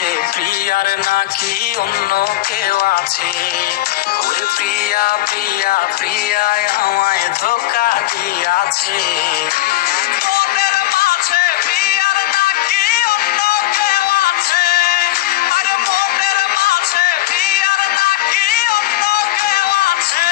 মাঝে প্রিয়ার নাকি অন্য কেউ আছে? ওরে প্রিয়া প্রিয়া প্রিয়ায় আমায় ধোকা দিয়াছে। মনের মাঝে প্রিয়ার নাকি অন্য কেউ আছে? আরে মনের মাঝে প্রিয়ার নাকি অন্য কেউ আছে?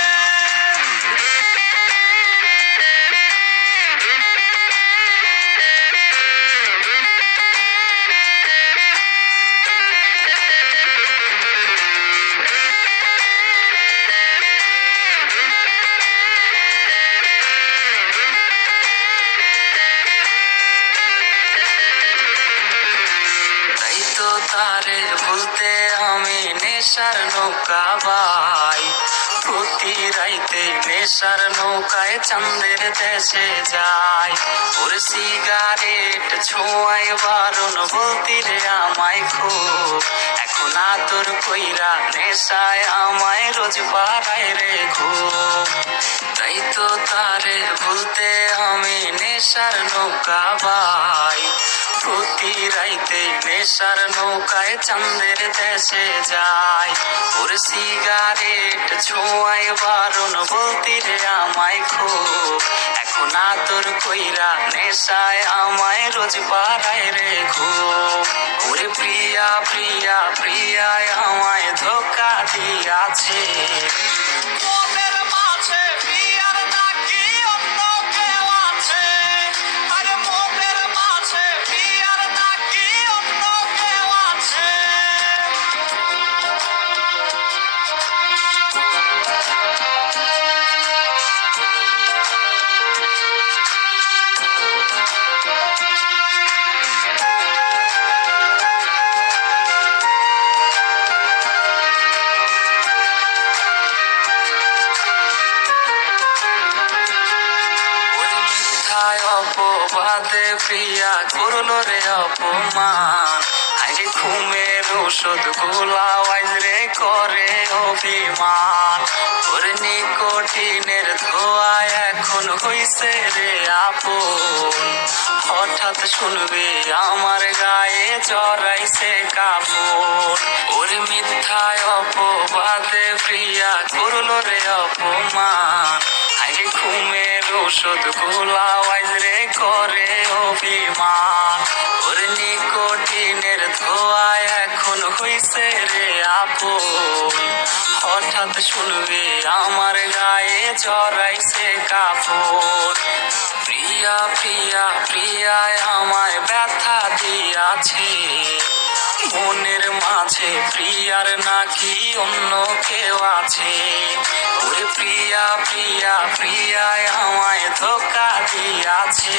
তাই তো তারে ভুলতে আমি নেশার নৌকা বাই। প্রতি রাইতে নেশার নৌকায় চাঁদের দেশে যাই। ওর সিগারেট ছোঁয়ায় বারণ বলতি রে আমায় খুব। এখন আদর কইরা নেশায় আমায় রোজ বাড়ায় রে খুব। তাই তো তারে ভুলতে আমি নেশার নৌকা বাই। প্রতি রাইতে নেশার নৌকায় চাঁদের দেশে যাই। ওর সিগারেট ছোঁয়ায় বারণ বলতি রে আমায় খুব। এখন আদর কইরা নেশায় আমায় রোজ বাড়ায় রে খুব। ওরে প্রিয়া প্রিয়া প্রিয়ায় আমায় ধোকা দিয়াছে। মনের মাঝে প্রিয়ার নাকি অন্য কেউ আছে? আরে মনের মাঝে প্রিয়ার নাকি অন্য কেউ আছে? ওরে মিথ্যায় অপবাদে প্রিয়া করলো রে অপমান। আরে ঘুমের ওষুধ গোলাওয়াইজ রে করে অভিমান। ওর নিকোটিনের ধোঁয়ায় এখন হইছে রে আপন। হঠাৎ শুনবি আমার গায়ে জড়াইছে কাপড়। ওর মিথ্যায় অপবাদে প্রিয়া করলো রে অপমান। আরে ঘুমের ওষুধ গোলাওয়াইজ রে করে অভিমান। ওর নিকোটিনের ধোঁয়ায় এখন হইছে রে আপন। হঠাৎ শুনবি আমার গায়ে জড়াইছে কাপড়। প্রিয়া প্রিয়া প্রিয়ায় আমায় ব্যথা দিয়াছে। মনের মাঝে প্রিয়ার নাকি অন্য কেউ আছে? ওরে প্রিয়া প্রিয়া প্রিয়ায় আমায় ধোকা দিয়াছে।